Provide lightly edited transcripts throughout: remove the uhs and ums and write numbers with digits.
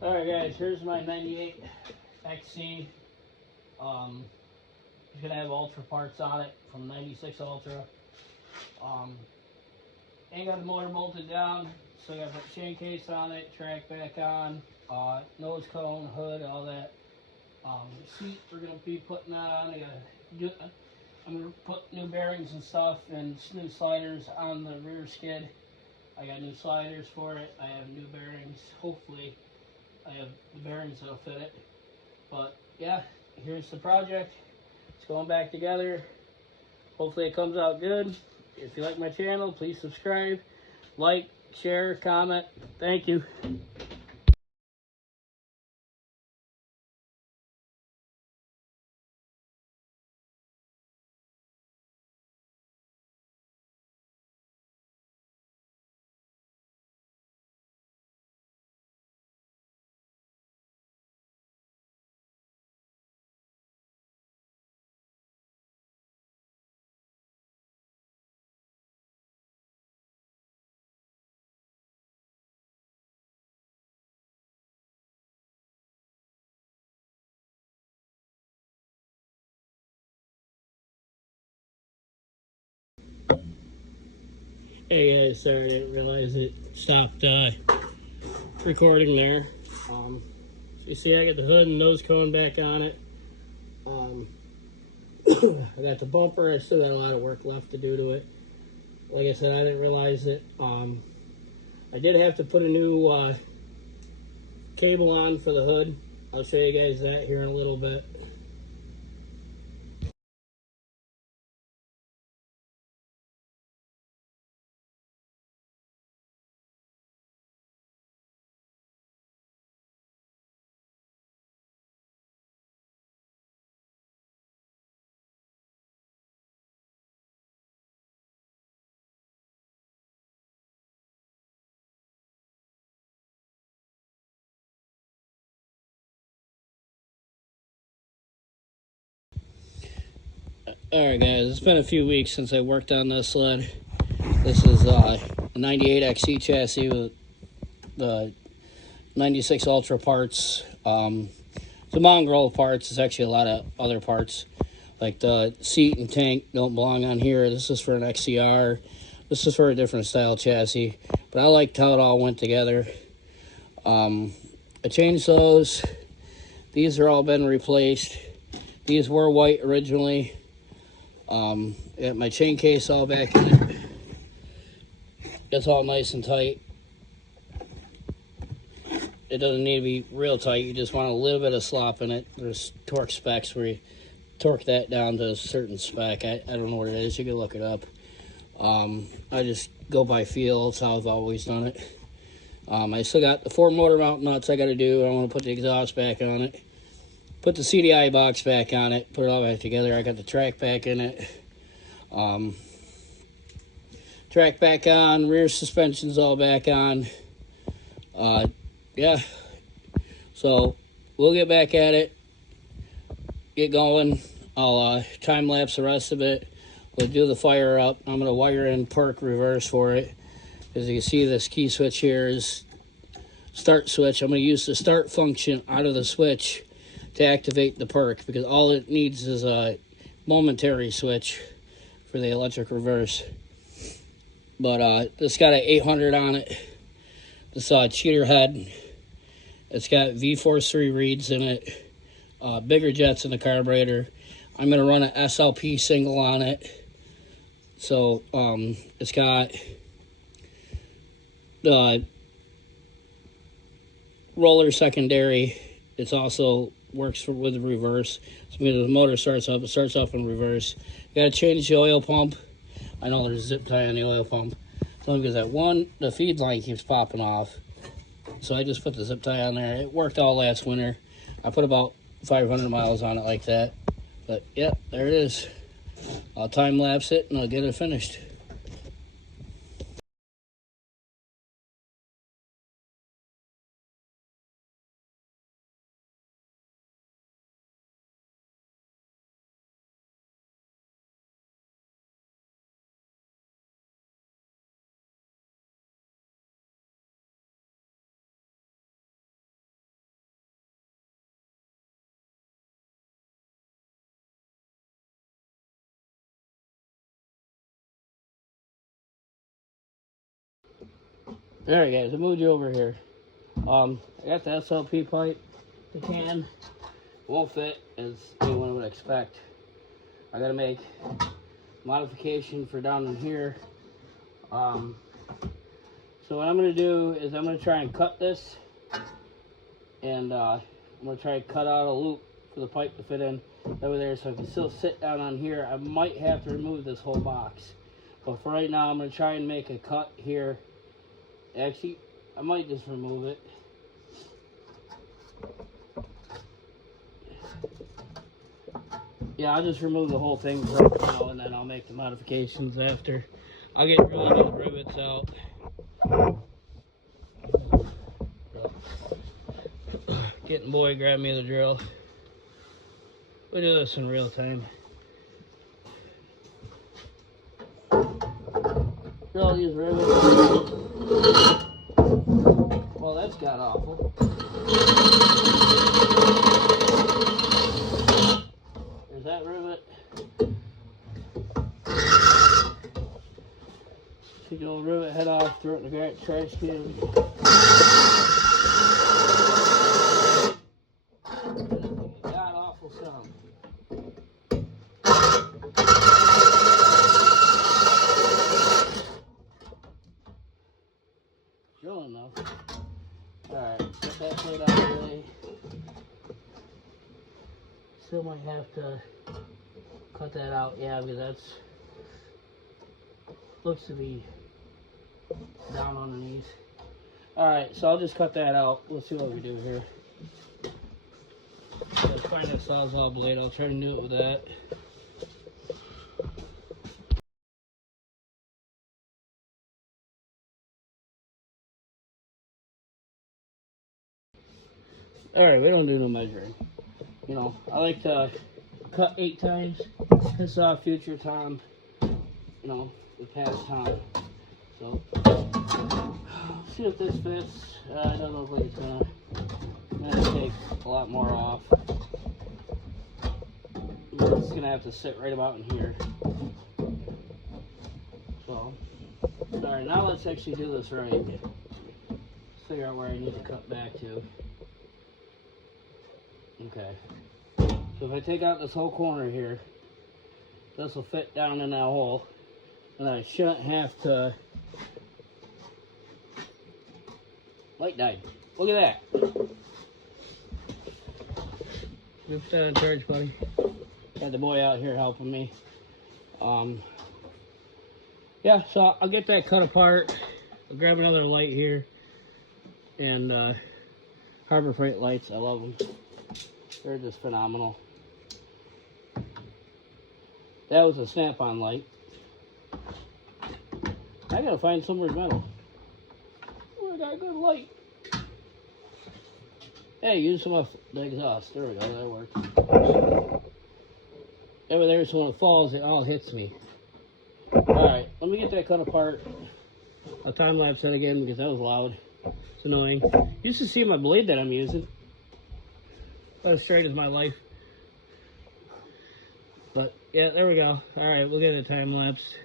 Alright guys, here's my 98 XC. It's gonna have Ultra parts on it from 96 Ultra. Ain't got the motor bolted down, so I gotta put chain case on it, track back on, nose cone, hood, all that. Seat, we're gonna be putting that on. I'm gonna put new bearings and stuff and new sliders on the rear skid. I got new sliders for it. I have new bearings. Hopefully, I have the bearings that'll fit it. But yeah, here's the project. It's going back together. Hopefully it comes out good. If you like my channel, please subscribe, like, share, comment. Thank you. Hey guys, sorry I didn't realize it stopped recording there. So you see I got the hood and nose cone back on it. I got the bumper. I still got a lot of work left to do to it. Like I said, I didn't realize it. I did have to put a new cable on for the hood. I'll show you guys that here in a little bit. Alright guys, it's been a few weeks since I worked on this sled. This is a 98 XC chassis with the 96 Ultra parts. The mongrel parts. It's actually a lot of other parts. Like the seat and tank don't belong on here. This is for an XCR. This is for a different style chassis. But I liked how it all went together. I changed those. These are all been replaced. These were white originally. Got my chain case all back in it. It's all nice and tight. It doesn't need to be real tight. You just want a little bit of slop in it. There's torque specs where you torque that down to a certain spec. I don't know what it is. You can look it up. I just go by feel. That's how I've always done it. I still got the 4 motor mount nuts I got to do. I want to put the exhaust back on it. Put the CDI box back on it. Put it all back together. I got the track back in it. Track back on. Rear suspension's all back on. Yeah. So we'll get back at it. Get going. I'll time lapse the rest of it. We'll do the fire up. I'm going to wire in perk reverse for it. As you can see, this key switch here is start switch. I'm going to use the start function out of the switch to activate the perk, because all it needs is a momentary switch for the electric reverse. But this got an 800 on it. This cheater head. It's got V43 reeds in it. Bigger jets in the carburetor. I'm going to run an SLP single on it. So it's got the roller secondary. It's also works with the reverse. So when the motor starts up, it starts off in reverse. You got to change the oil pump. I know there's a zip tie on the oil pump. So because the feed line keeps popping off. So I just put the zip tie on there. It worked all last winter. I put about 500 miles on it like that. But yep, there it is. I'll time lapse it and I'll get it finished. Alright guys, I moved you over here. I got the SLP pipe, the can. Won't fit as anyone would expect. I gotta make modification for down in here. So what I'm gonna do is I'm gonna try and cut this, and I'm gonna try and cut out a loop for the pipe to fit in over there so I can still sit down on here. I might have to remove this whole box, but for right now I'm gonna try and make a cut here. Actually, I might just remove it. Yeah, I'll just remove the whole thing right now, and then I'll make the modifications after. I'll get drilling those rivets out. Getting boy, grab me the drill. We'll do this in real time. Drill these rivets. Well, that's got awful. There's that rivet. Take the old rivet head off, throw it in the trash can. God awful sound. Drilling though. Alright, get that plate out of the way. Still might have to cut that out, yeah, because that's looks to be down underneath. Alright, so I'll just cut that out. We'll see what we do here. Let's find a Sawzall blade. I'll try to do it with that. Alright, we don't do no measuring. You know, I like to cut 8 times, piss off future Tom, you know, the past Tom. So, see if this fits. It doesn't look like it's gonna take a lot more off. It's gonna have to sit right about in here. So, alright, now let's actually do this right. Let's figure out where I need to cut back to. Okay. So if I take out this whole corner here, this will fit down in that hole, and I shouldn't have to. Light died. Look at that. Oops, that in charge, buddy. Got the boy out here helping me. Yeah, so I'll get that cut apart. I'll grab another light here, and Harbor Freight lights. I love them. They're just phenomenal. That was a snap-on light. I gotta find somewhere metal. Oh, I got a good light. Hey, use some of the exhaust. There we go, that works. Over there, so when it falls, it all hits me. Alright, let me get that cut apart. I'll time lapse that again because that was loud. It's annoying. Used to see my blade that I'm using. About as straight as my life. But yeah, there we go. Alright, we'll get a time lapse.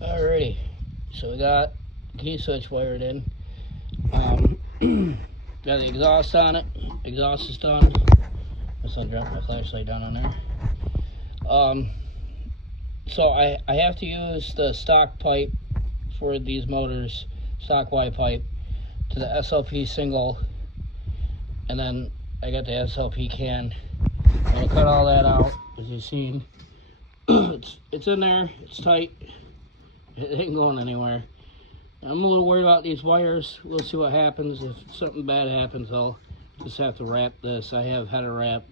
Alrighty, so we got the key switch wired in. Got the exhaust on it. Exhaust is done. I'm gonna drop my flashlight down on there. So I have to use the stock pipe for these motors, stock Y pipe, to the SLP single, and then I got the SLP can. I'm gonna cut all that out, as you've seen. It's in there. It's tight. It ain't going anywhere. I'm a little worried about these wires. We'll see what happens. If something bad happens, I'll just have to wrap this. I have header wrap.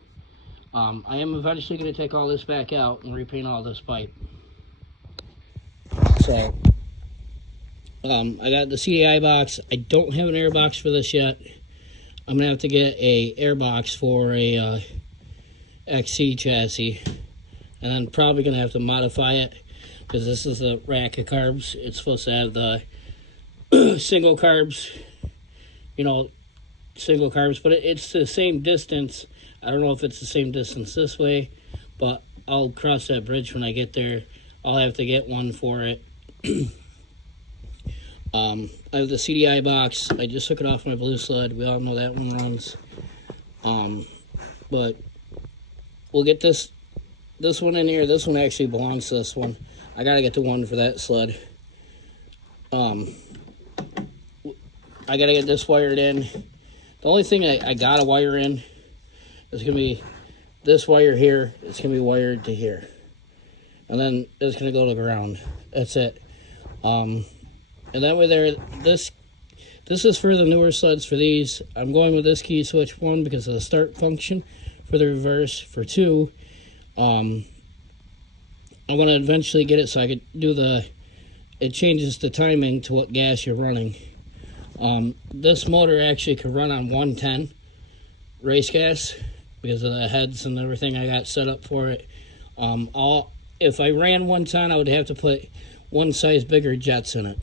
I am eventually going to take all this back out and repaint all this pipe. So, I got the CDI box. I don't have an air box for this yet. I'm going to have to get a air box for a XC chassis. And then probably going to have to modify it, because this is a rack of carbs. It's supposed to have the single carbs, single carbs, but it's the same distance. I don't know if it's the same distance this way, but I'll cross that bridge when I get there. I'll have to get one for it. I have the CDI box. I just took it off my blue sled. We all know that one runs. But we'll get this one in here. This one actually belongs to this one. I gotta get the one for that sled. I gotta get this wired in. The only thing I gotta wire in is gonna be this wire here. It's gonna be wired to here, and then it's gonna go to ground. That's it. And that way there, this is for the newer sleds. For these, I'm going with this key switch, 1, because of the start function. For the reverse, for 2, I want to eventually get it so I could do it changes the timing to what gas you're running. This motor actually could run on 110 race gas because of the heads and everything I got set up for it. If I ran 110, I would have to put one size bigger jets in it,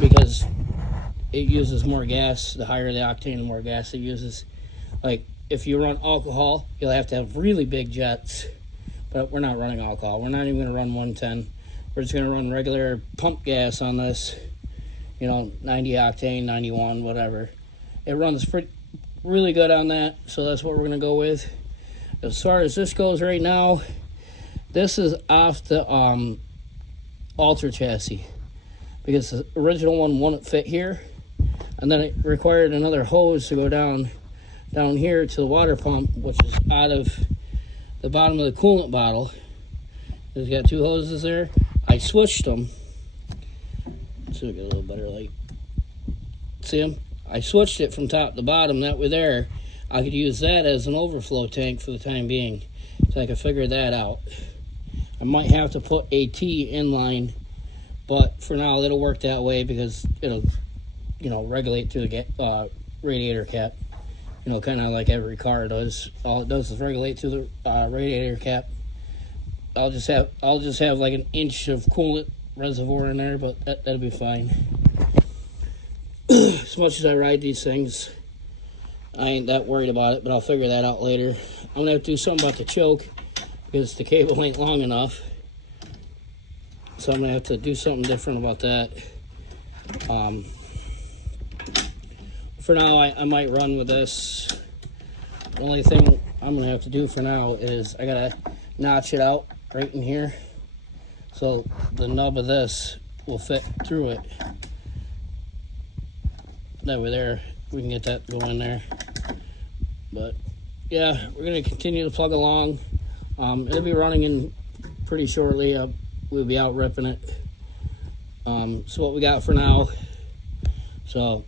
because it uses more gas. The higher the octane, the more gas it uses. Like, if you run alcohol, you'll have to have really big jets, but we're not running alcohol. We're not even going to run 110. We're just going to run regular pump gas on this, 90 octane, 91, whatever. It runs really good on that, so that's what we're going to go with. As far as this goes right now, this is off the Alter chassis, because the original one wouldn't fit here, and then it required another hose to go down here to the water pump, which is out of the bottom of the coolant bottle. It's got 2 hoses there. I switched them, so we get a little better light. See them? I switched it from top to bottom. That way there, I could use that as an overflow tank for the time being, so I could figure that out. I might have to put a T inline, but for now it'll work that way, because it'll, regulate through the radiator cap. Kind of like every car does. All it does is regulate through the radiator cap. I'll just have like an inch of coolant reservoir in there, but that'll be fine. As much as I ride these things, I ain't that worried about it, but I'll figure that out later. I'm gonna have to do something about the choke, because the cable ain't long enough. So I'm gonna have to do something different about that. For now, I might run with this. The only thing I'm gonna have to do for now is I gotta notch it out right in here, so the nub of this will fit through it. That way there, we can get that going there. But yeah, we're gonna continue to plug along. It'll be running in pretty shortly. We'll be out ripping it. So what we got for now. So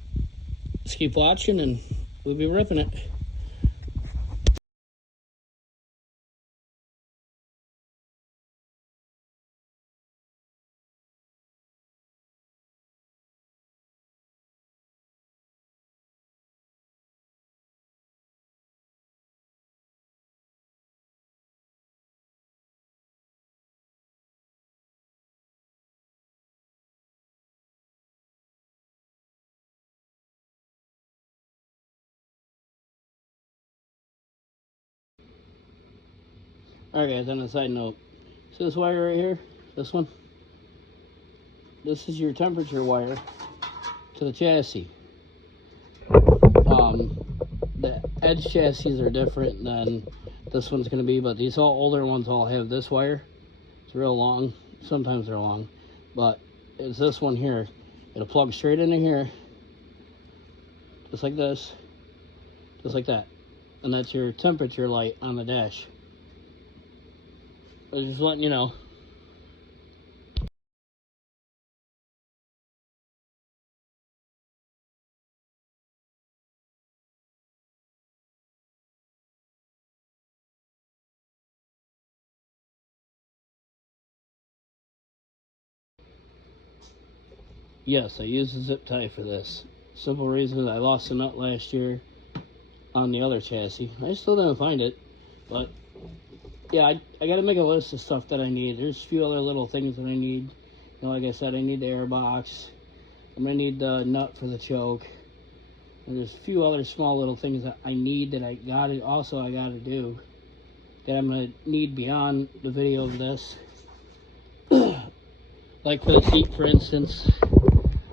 just keep watching and we'll be ripping it. Alright guys, on a side note, see this wire right here? This one? This is your temperature wire to the chassis. The edge chassis are different than this one's going to be, but these older ones all have this wire. It's real long. Sometimes they're long, but it's this one here. It'll plug straight into here, just like this, just like that. And that's your temperature light on the dash. I was just letting you know. Yes, I use a zip tie for this. Simple reason, I lost a nut last year on the other chassis. I still didn't find it, but yeah, I got to make a list of stuff that I need. There's a few other little things that I need. You know, like I said, I need the air box. I'm going to need the nut for the choke. And there's a few other small little things that I need that I got to do that I'm going to need beyond the video of this. Like for the seat, for instance,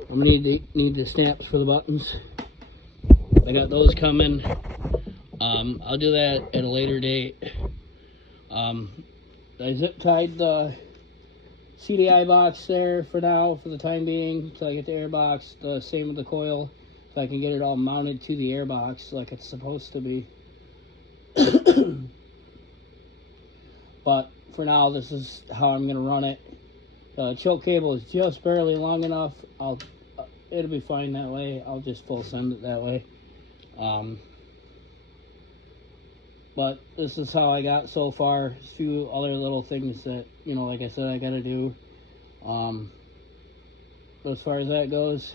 I'm going to need the snaps for the buttons. I got those coming. I'll do that at a later date. I zip tied the CDI box there for now, for the time being, till I get the air box. The same with the coil, so I can get it all mounted to the air box like it's supposed to be. But for now, this is how I'm gonna run it. The choke cable is just barely long enough. It'll be fine that way. I'll just full send it that way. But this is how I got so far. A few other little things that, you know, like I said, I gotta do. As far as that goes,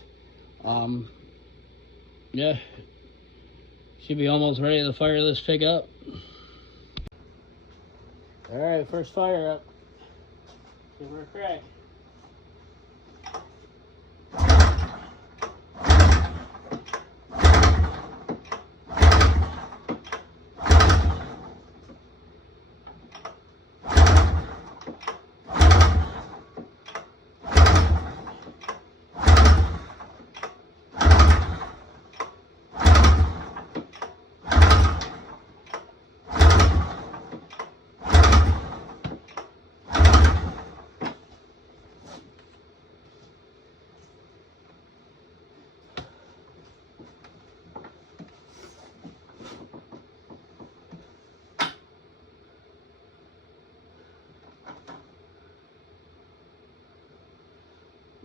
yeah, should be almost ready to fire this pig up. All right, first fire up. Give her a crack.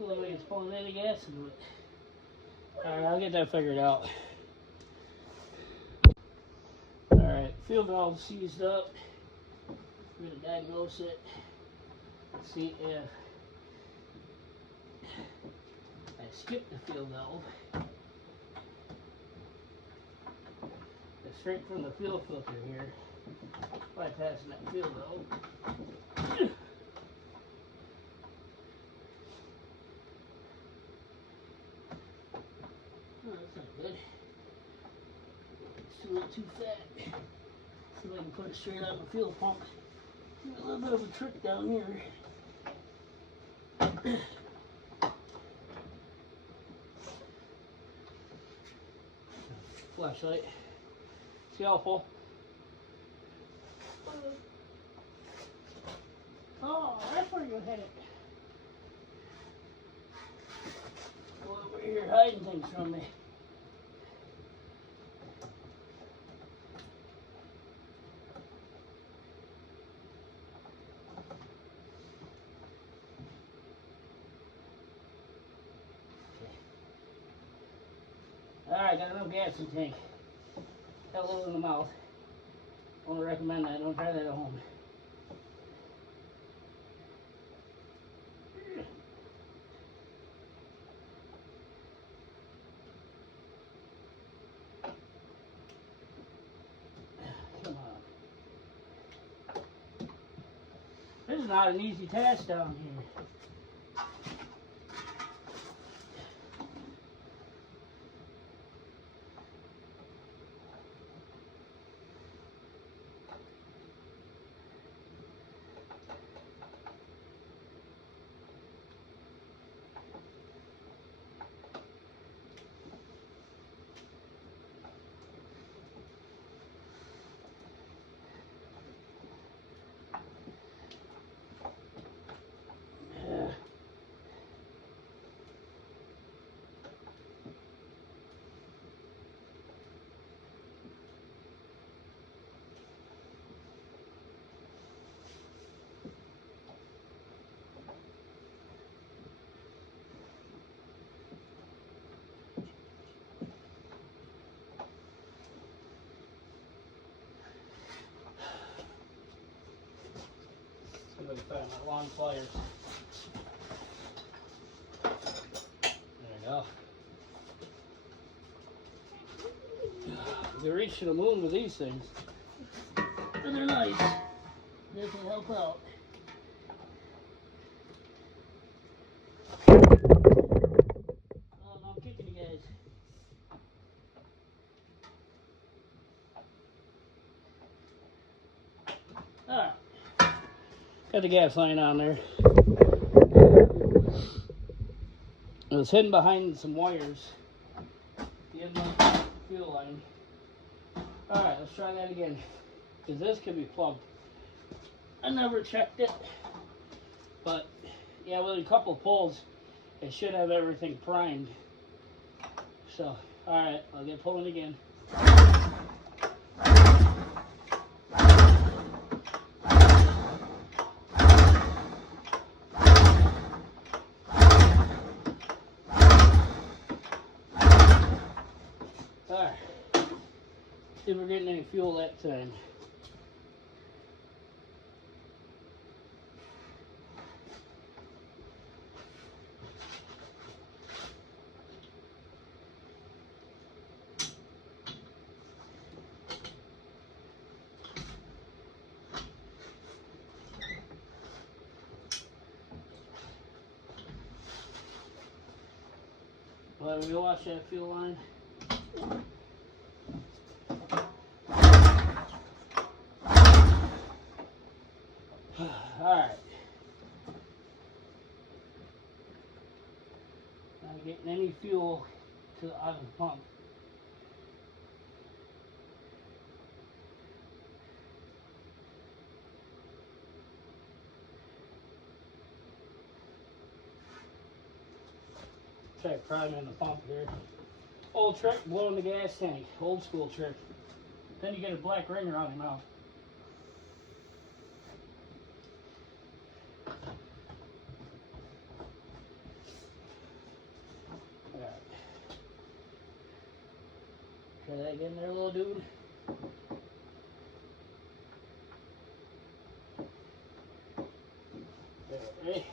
Looks like it's pulling any gas into it. Alright, I'll get that figured out. Alright, fuel valve seized up. I'm going to diagnose it. See if I skipped the fuel valve. It's straight from the fuel filter here. Bypassing that fuel valve. Oh, that's not good. It's a little too fat. See if I can put it straight on the fuel pump. A little bit of a trick down here. Flashlight. See how full? Oh, that's where you hit it. Go over here hiding things from me. Alright, got enough gas in the tank. Got a little in the mouth. I won't recommend that. Don't try that at home. Come on. This is not an easy task down here. See if I can find my long pliers. can reach to the moon with these things. And they're nice. They can help out. Oh, no, I'm kicking you guys. Alright. Got the gas line on there. It was hidden behind some wires. The inlet fuel line. Alright, let's try that again. Because this could be plugged. I never checked it. But, yeah, with a couple of pulls, it should have everything primed. So, alright, I'll get pulling again. Alright, see if we're getting any fuel that time. Well, we watch that fuel line. Alright. Not getting any fuel out of the pump. Try priming the pump here. Old trick, blowing the gas tank. Old school trick. Then you get a black ring around your mouth. Alright. Try that again there, little dude. Ready?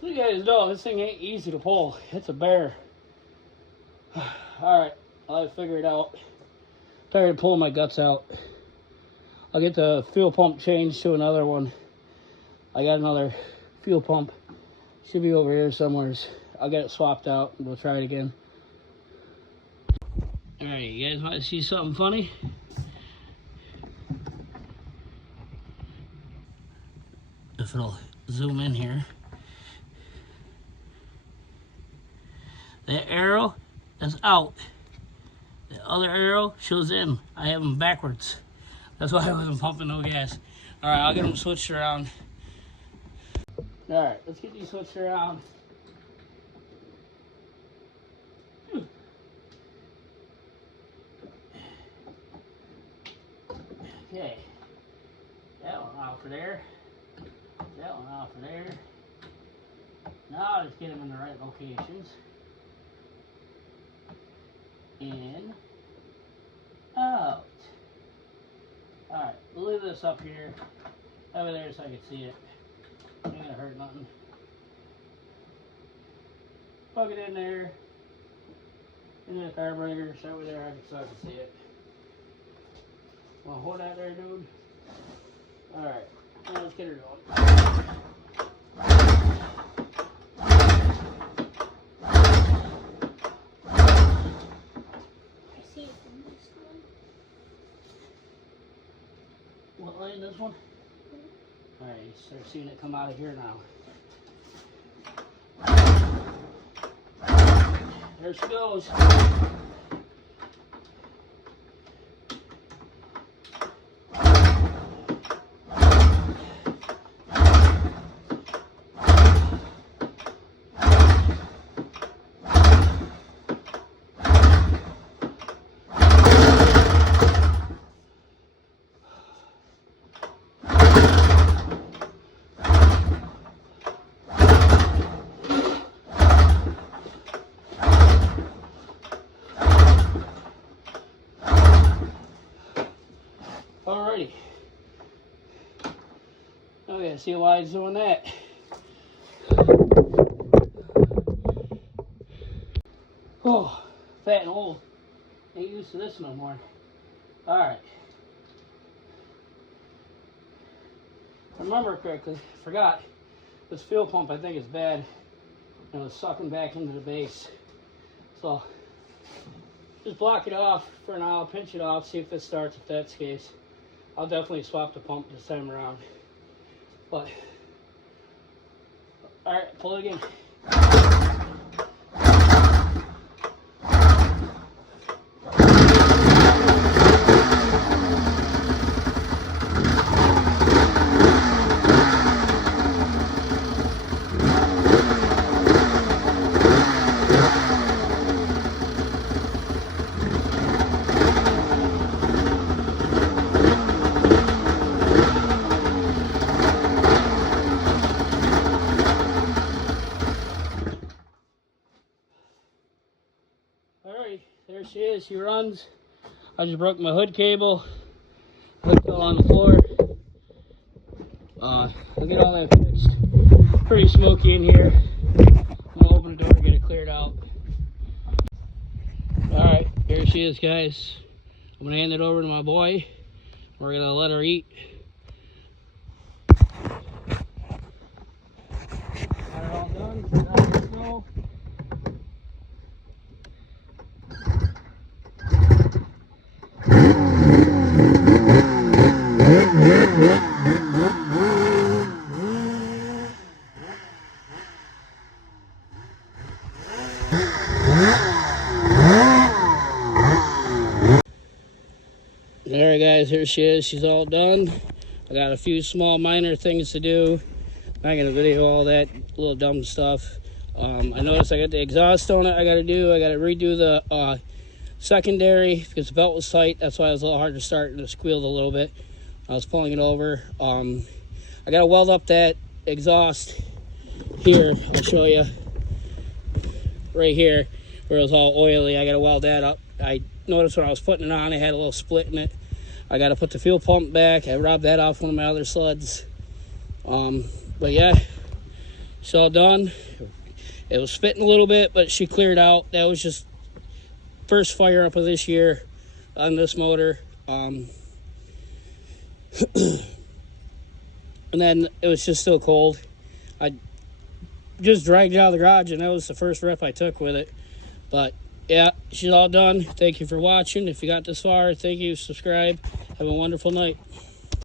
So you guys know this thing ain't easy to pull. It's a bear. Alright, I'll figure it out. Tired of pulling my guts out. I'll get the fuel pump changed to another one. I got another fuel pump. Should be over here somewhere. I'll get it swapped out and we'll try it again. Alright, you guys want to see something funny? If it'll zoom in here. That arrow is out. The other arrow shows in. I have them backwards. That's why I wasn't pumping no gas. Alright, I'll get them switched around. Alright, let's get these switched around. Okay. That one off of there. That one off of there. Now let's get them in the right locations. In, out. Alright, we'll leave this up here. Over there so I can see it. Ain't gonna hurt nothing. Plug it in there. Into the carburetor, so over there so I can see it. Wanna hold that there, dude? Alright, now let's get her going. What line, this one? Alright, you start seeing it come out of here now. There she goes. Alrighty. Okay, see why it's doing that. Oh, fat and old. Ain't used to this no more. Alright. If I remember correctly, forgot. This fuel pump I think is bad. It was sucking back into the base. So, just block it off for now, pinch it off, see if it starts. If that's the case, I'll definitely swap the pump this time around. But, alright, pull it again. Alright, there she is. She runs. I just broke my hood cable. Hood fell on the floor. I'll get all that fixed. Pretty smoky in here. I'm gonna open the door and get it cleared out. Alright, here she is, guys. I'm gonna hand it over to my boy. We're gonna let her eat. Got it all done. Got it snow. Alright guys, here she is. She's all done. I got a few small minor things to do. I'm not gonna video all that little dumb stuff. I noticed I got the exhaust on it I gotta do. I gotta redo the secondary because the belt was tight. That's why it was a little hard to start and it squealed a little bit. I was pulling it over. I gotta weld up that exhaust here. I'll show you right here where it was all oily. I gotta weld that up. I noticed when I was putting it on, it had a little split in it. I got to put the fuel pump back. I robbed that off one of my other sleds. But yeah, it's all done. It was spitting a little bit, but she cleared out. That was just first fire up of this year on this motor. And then it was just still cold. I just dragged it out of the garage, and that was the first rep I took with it. But yeah, she's all done. Thank you for watching. If you got this far, thank you. Subscribe. Have a wonderful night.